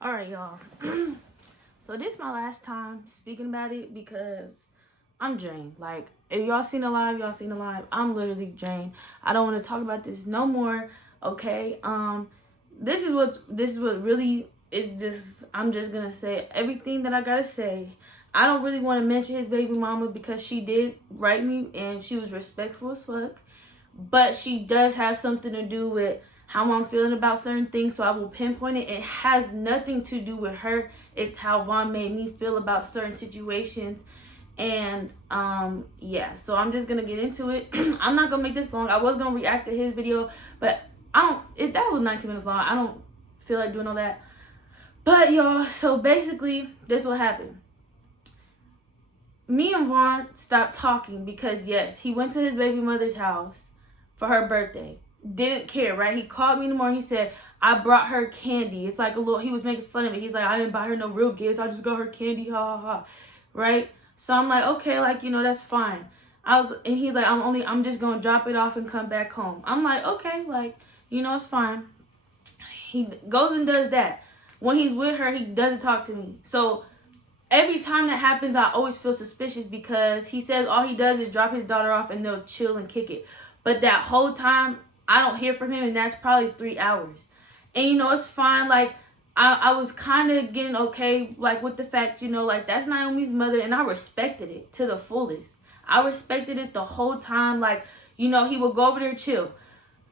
All right, y'all. So this is my last time speaking about it because I'm drained. Like, if y'all seen the live, y'all seen the live. I'm literally drained. I don't want to talk about this no more. Okay. This is what really is just. I'm just gonna say everything that I gotta say. I don't really want to mention his baby mama because she did write me and she was respectful as fuck. But she does have something to do with how I'm feeling about certain things, so I will pinpoint it. It has nothing to do with her. It's how Vaughn made me feel about certain situations. And yeah, so I'm just gonna get into it. I'm not gonna make this long. I was gonna react to his video, but that was 19 minutes long. I don't feel like doing all that. But y'all, so basically this what happened. Me and Vaughn stopped talking because yes, he went to his baby mother's house for her birthday. Didn't care, right? He called me in the morning. He said, I brought her candy. It's like a little, he was making fun of it. He's like, I didn't buy her no real gifts. I just got her candy. Ha ha ha. Right? So I'm like, okay, like, that's fine. And he's like, I'm just going to drop it off and come back home. I'm like, okay, like, it's fine. He goes and does that. When he's with her, he doesn't talk to me. So every time that happens, I always feel suspicious because he says all he does is drop his daughter off and they'll chill and kick it. But that whole time, I don't hear from him, and that's probably 3 hours. And, it's fine. Like, I was kind of getting okay, like, with the fact, like, that's Naomi's mother, and I respected it to the fullest. I respected it the whole time. Like, he would go over there chill.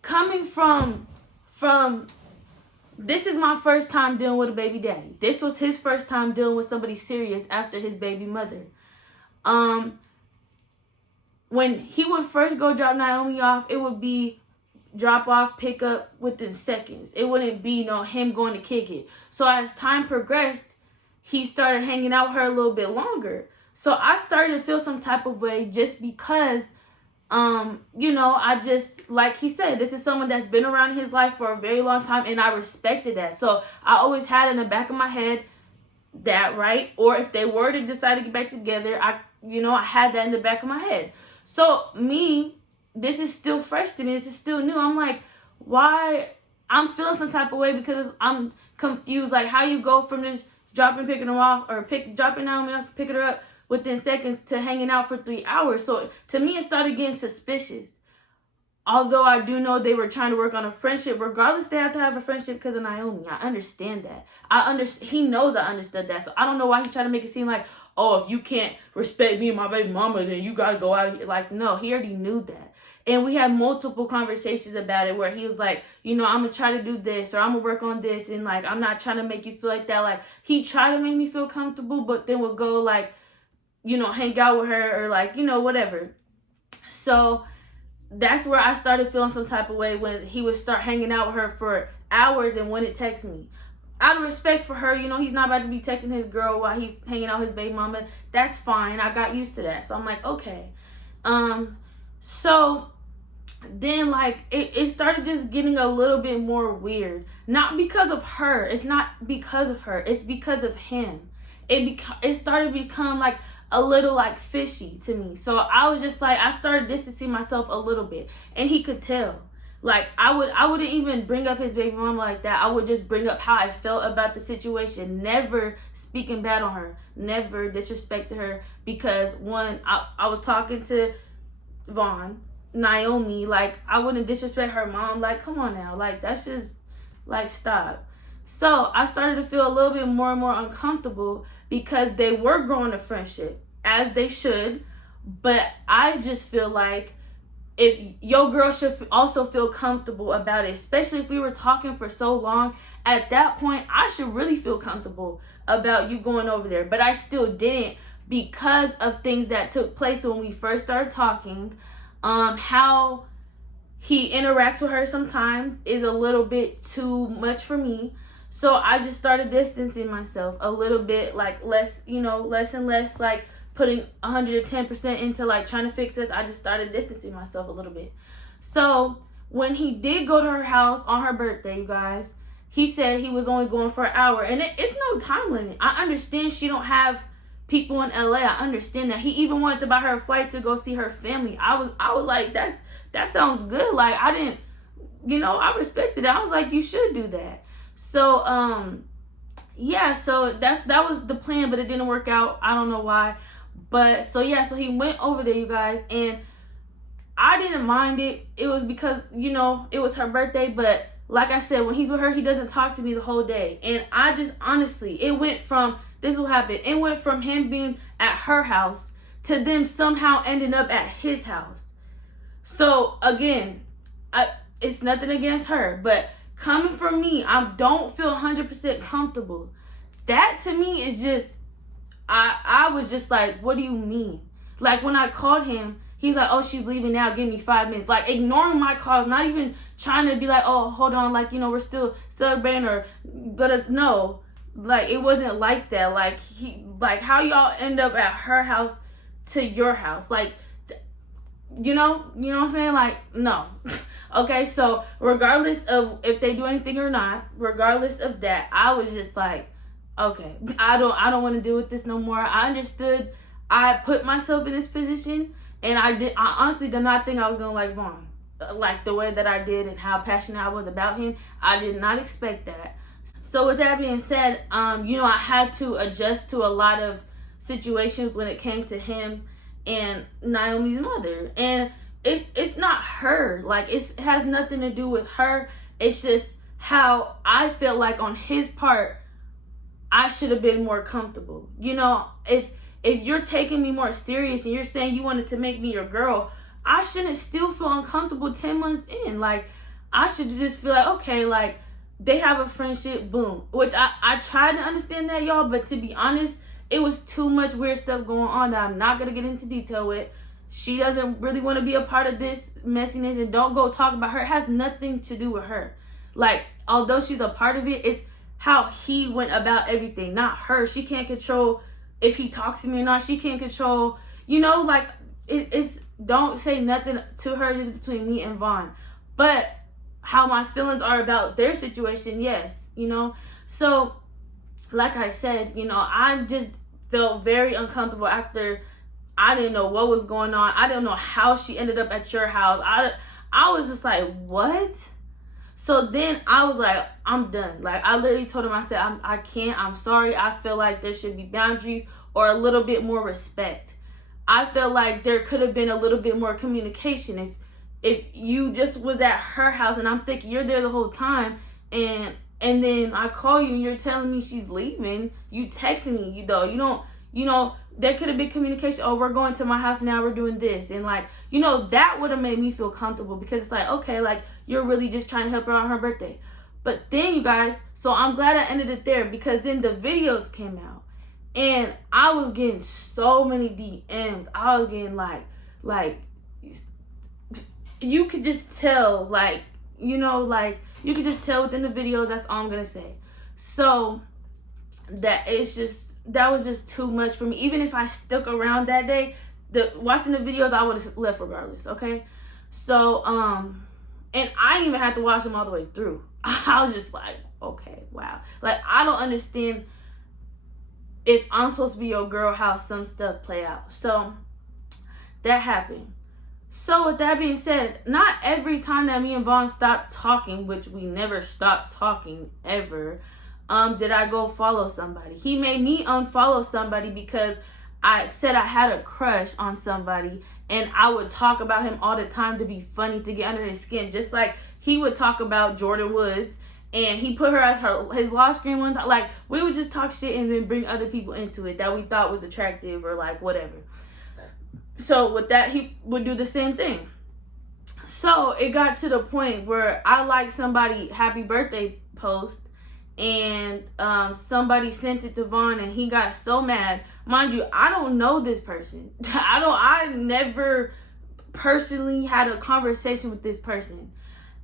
Coming from this is my first time dealing with a baby daddy. This was his first time dealing with somebody serious after his baby mother. When he would first go drop Naomi off, it would be drop off, pick up within seconds. It wouldn't be him going to kick it. So as time progressed, he started hanging out with her a little bit longer. So I started to feel some type of way just because I just, like he said, this is someone that's been around in his life for a very long time, and I respected that. So I always had in the back of my head that, right? Or if they were to decide to get back together, I had that in the back of my head. So this is still fresh to me. This is still new. I'm like, why? I'm feeling some type of way because I'm confused. Like, how you go from just picking her off, or dropping Naomi off, picking her up within seconds to hanging out for 3 hours. So to me, it started getting suspicious. Although I do know they were trying to work on a friendship. Regardless, they have to have a friendship because of Naomi. I understand that. He knows I understood that. So I don't know why he tried to make it seem like, oh, if you can't respect me and my baby mama, then you got to go out of here. Like, no, he already knew that. And we had multiple conversations about it where he was like, I'm going to try to do this, or I'm going to work on this. And, like, I'm not trying to make you feel like that. Like, he tried to make me feel comfortable, but then would go, like, hang out with her, or, like, whatever. So that's where I started feeling some type of way when he would start hanging out with her for hours and wouldn't text me. Out of respect for her, he's not about to be texting his girl while he's hanging out with his baby mama. That's fine. I got used to that. So I'm like, okay. So then, like, it started just getting a little bit more weird. Not because of her. It's not because of her. It's because of him. It started to become, like, a little, like, fishy to me. So I was just like, I started distancing myself a little bit. And he could tell. Like, I wouldn't even bring up his baby mama like that. I would just bring up how I felt about the situation. Never speaking bad on her. Never disrespecting her. Because, one, I was talking to Vaughn, Naomi. Like, I wouldn't disrespect her mom. Like, come on now. Like, that's just, like, stop. So I started to feel a little bit more and more uncomfortable because they were growing a friendship, as they should. But I just feel like if your girl should also feel comfortable about it, especially if we were talking for so long. At that point, I should really feel comfortable about you going over there. But I still didn't because of things that took place when we first started talking. How he interacts with her sometimes is a little bit too much for me. So I just started distancing myself a little bit, like less and less, like putting 110% into like trying to fix this. I just started distancing myself a little bit. So when he did go to her house on her birthday, you guys, he said he was only going for an hour. And it's no time limit. I understand she don't have people in LA. I understand that. He even wanted to buy her a flight to go see her family. I was like, that sounds good. Like, I didn't, I respected it. I was like, you should do that. So yeah, so that was the plan, but it didn't work out. I don't know why. But so yeah, so he went over there, you guys, and I didn't mind it. It was because, it was her birthday, but like I said, when he's with her, he doesn't talk to me the whole day. And I just honestly, this is what happened. It went from him being at her house to them somehow ending up at his house. So again, it's nothing against her, but coming from me, I don't feel 100% comfortable. That to me is just, I was just like, what do you mean? Like when I called him, he's like, oh, she's leaving now, give me 5 minutes. Like ignoring my calls, not even trying to be like, oh, hold on, like, we're still celebrating or, but no. Like it wasn't like that. Like how y'all end up at her house to your house? Like, you know what I'm saying? Like, no. Okay, so regardless of if they do anything or not, regardless of that, I was just like, okay, I don't want to deal with this no more. I understood. I put myself in this position, and I honestly did not think I was gonna like Vaughn, like the way that I did and how passionate I was about him. I did not expect that. So with that being said, I had to adjust to a lot of situations when it came to him and Naomi's mother, and it's not her. Like it has nothing to do with her. It's just how I felt like on his part, I should have been more comfortable. If you're taking me more serious and you're saying you wanted to make me your girl, I shouldn't still feel uncomfortable 10 months in. Like I should just feel like, okay, like they have a friendship, boom. Which I tried to understand that, y'all, but to be honest, it was too much weird stuff going on that I'm not gonna get into detail with. She doesn't really want to be a part of this messiness, and don't go talk about her. It has nothing to do with her. Like, although she's a part of it, it's how he went about everything, not her. She can't control if he talks to me or not. She can't control, like, it's don't say nothing to her. It's between me and Vaughn. But how my feelings are about their situation, yes, So, like I said, I just felt very uncomfortable after. I didn't know what was going on. I didn't know how she ended up at your house. I was just like, what? So then I was like, I'm done. Like I literally told him, I said, I can't. I'm sorry. I feel like there should be boundaries or a little bit more respect. I felt like there could have been a little bit more communication. If you just was at her house and I'm thinking you're there the whole time, and then I call you and you're telling me she's leaving, you texting me, you don't, there could have been communication. Oh, we're going to my house now, we're doing this. And like, that would have made me feel comfortable, because it's like, okay, like you're really just trying to help her on her birthday. But then, you guys, so I'm glad I ended it there, because then the videos came out and I was getting so many DMs. I was getting like you could just tell, like, you could just tell within the videos. That's all I'm gonna say. So that was just too much for me. Even if I stuck around that day, watching the videos, I would have left regardless. Okay, so and I didn't even have to watch them all the way through. I was just like, okay, wow. Like I don't understand, if I'm supposed to be your girl, how some stuff play out. So that happened. So with that being said, not every time that me and Vaughn stopped talking, which we never stopped talking ever, did I go follow somebody. He made me unfollow somebody because I said I had a crush on somebody, and I would talk about him all the time to be funny, to get under his skin, just like he would talk about Jordan Woods, and he put her as his lost screen one time. Like we would just talk shit and then bring other people into it that we thought was attractive or like whatever. So with that, he would do the same thing. So it got to the point where I liked somebody happy birthday post, and somebody sent it to Vaughn, and he got so mad. Mind you, I don't know this person. I never personally had a conversation with this person.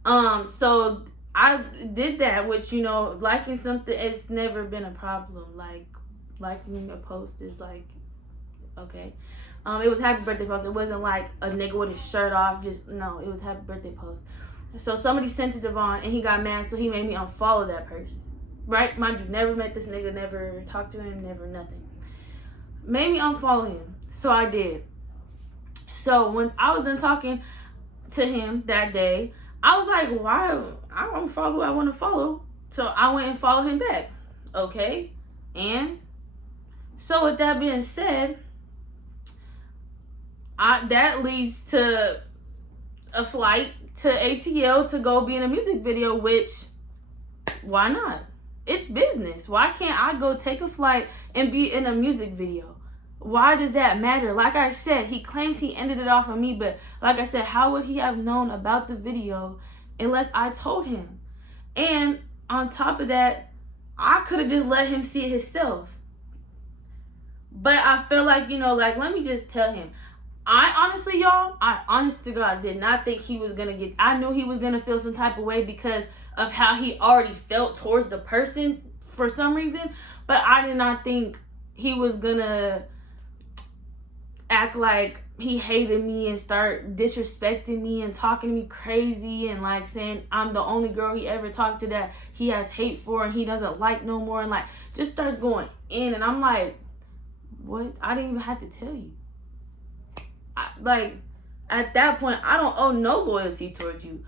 So I did that, which, liking something, it's never been a problem. Like liking a post is like, okay. It was happy birthday post. It wasn't like a nigga with his shirt off. No, it was happy birthday post. So somebody sent it to Vaughn, and he got mad, so he made me unfollow that person. Right? Mind you, never met this nigga, never talked to him, never nothing. Made me unfollow him. So I did. So once I was done talking to him that day, I was like, why? I don't follow who I want to follow. So I went and followed him back. Okay? And so with that being said, that leads to a flight to ATL to go be in a music video, which, why not? It's business. Why can't I go take a flight and be in a music video? Why does that matter? Like I said, he claims he ended it off on me, but like I said, how would he have known about the video unless I told him? And on top of that, I could have just let him see it himself. But I feel like, like, let me just tell him. I honest to God did not think he was gonna I knew he was gonna feel some type of way because of how he already felt towards the person for some reason, but I did not think he was gonna act like he hated me and start disrespecting me and talking to me crazy and like saying I'm the only girl he ever talked to that he has hate for and he doesn't like no more, and like just starts going in, and I'm like, what? I didn't even have to tell you. Like, at that point, I don't owe no loyalty towards you.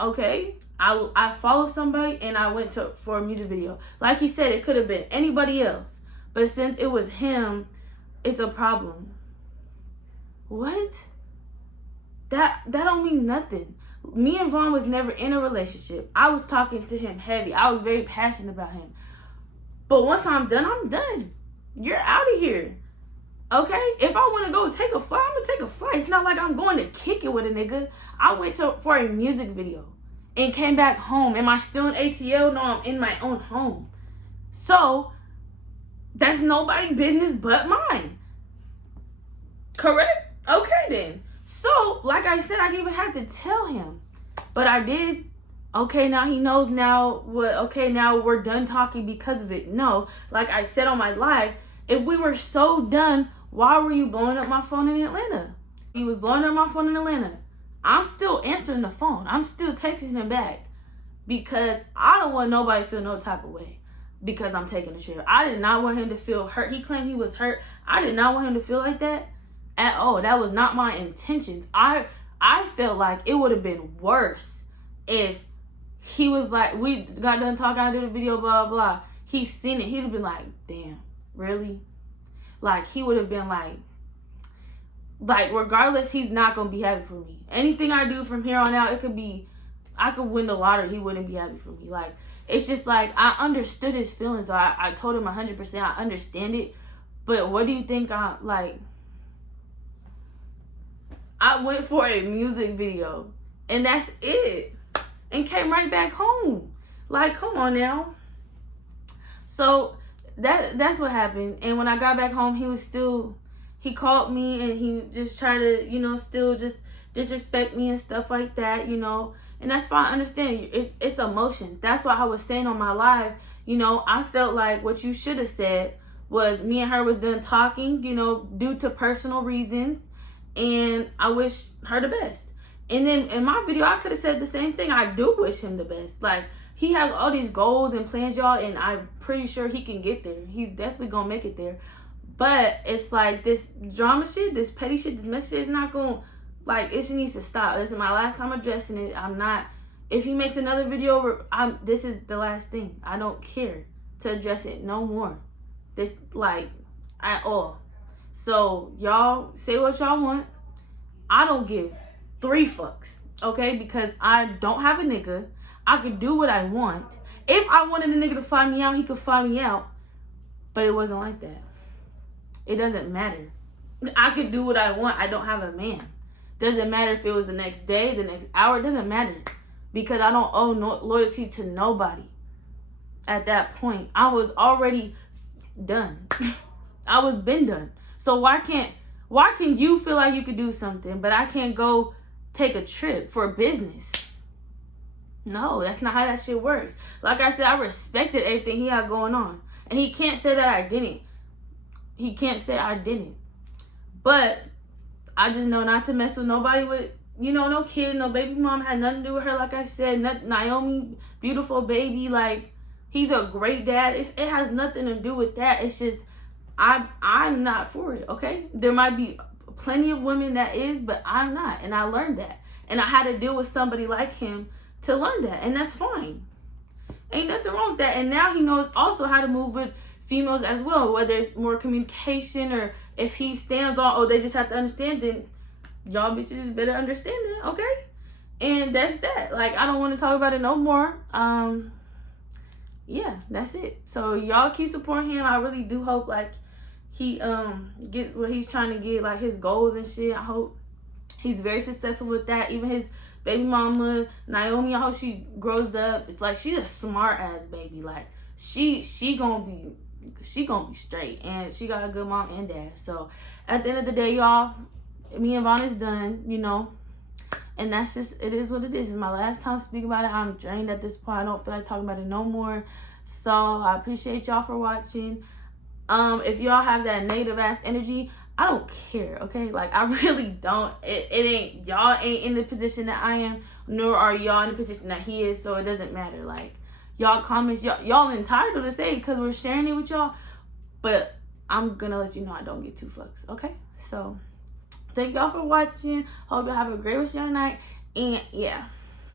Okay, I follow somebody and I went for a music video. Like he said, it could have been anybody else, but since it was him, it's a problem. What? That don't mean nothing. Me and Vaughn was never in a relationship. I was talking to him heavy. I was very passionate about him. But once I'm done, I'm done. You're out of here. Okay? If I want to go take a flight, I'm going to take a flight. It's not like I'm going to kick it with a nigga. I went for a music video and came back home. Am I still in ATL? No, I'm in my own home. So, that's nobody's business but mine. Correct? Okay, then. So, like I said, I didn't even have to tell him. But I did. Okay, now he knows now what. Okay, now we're done talking because of it. No, like I said on my live, if we were so done, why were you blowing up my phone in Atlanta? He was blowing up my phone in Atlanta. I'm still answering the phone. I'm still texting him back because I don't want nobody to feel no type of way because I'm taking a trip. I did not want him to feel hurt. He claimed he was hurt. I did not want him to feel like that at all. That was not my intentions. I felt like it would have been worse if he was like, we got done talking, I did a video, blah, blah, blah. He's seen it. He'd have been like, damn, really? Like, he would have been like, regardless, he's not going to be happy for me. Anything I do from here on out, it could be, I could win the lottery, he wouldn't be happy for me. Like, it's just like, I understood his feelings. So I told him 100%, I understand it. But what do you think I went for a music video. And that's it. And came right back home. Like, come on now. So, that's what happened. And when I got back home, he called me and he just tried to, still just disrespect me and stuff like that, And that's fine. I understand. It's emotion. That's why I was saying on my live, I felt like what you should have said was me and her was done talking, due to personal reasons. And I wish her the best. And then in my video, I could have said the same thing. I do wish him the best. Like, he has all these goals and plans, y'all, and I'm pretty sure he can get there. He's definitely gonna make it there. But it's like this drama shit, this petty shit, this mess shit is not gonna, like, it needs to stop. This is my last time addressing it. I'm not, if he makes another video, this is the last thing. I don't care to address it no more. This, like, at all. So, y'all say what y'all want. I don't give 3 fucks, okay? Because I don't have a nigga. I could do what I want. If I wanted a nigga to fly me out, he could fly me out. But it wasn't like that. It doesn't matter. I could do what I want. I don't have a man. Doesn't matter if it was the next day, the next hour. It doesn't matter. Because I don't owe loyalty to nobody. At that point, I was already done. I was been done. So why can you feel like you could do something, but I can't go take a trip for business? No, that's not how that shit works. Like I said, I respected everything he had going on. And he can't say that I didn't. He can't say I didn't. But I just know not to mess with nobody with, no kid, no baby mom, had nothing to do with her. Like I said, Naomi, beautiful baby. Like, he's a great dad. It has nothing to do with that. It's just, I'm not for it, okay? There might be plenty of women that is, but I'm not. And I learned that. And I had to deal with somebody like him to learn that. And that's fine. Ain't nothing wrong with that. And now he knows also how to move with females as well, whether it's more communication or if he stands on, oh, they just have to understand, then y'all bitches better understand that, okay? And that's that. Like, I don't want to talk about it no more. Yeah, that's it. So y'all keep supporting him. I really do hope like he gets what he's trying to get, like his goals and shit. I hope he's very successful with that. Even his baby mama Naomi, I hope she grows up. It's like she's a smart ass baby. Like she gonna be straight, and she got a good mom and dad. So at the end of the day, y'all, me and Vaughn is done, you know. And that's just, it is what it is. It's my last time speaking about it. I'm drained at this point. I don't feel like talking about it no more. So I appreciate y'all for watching. If y'all have that negative ass energy, I don't care, okay? Like, I really don't. It ain't, y'all ain't in the position that I am, nor are y'all in the position that he is, so it doesn't matter. Like, y'all comments, y'all entitled to say because we're sharing it with y'all, but I'm gonna let you know I don't get two fucks, okay? So thank y'all for watching. Hope y'all have a great rest of your night. And yeah.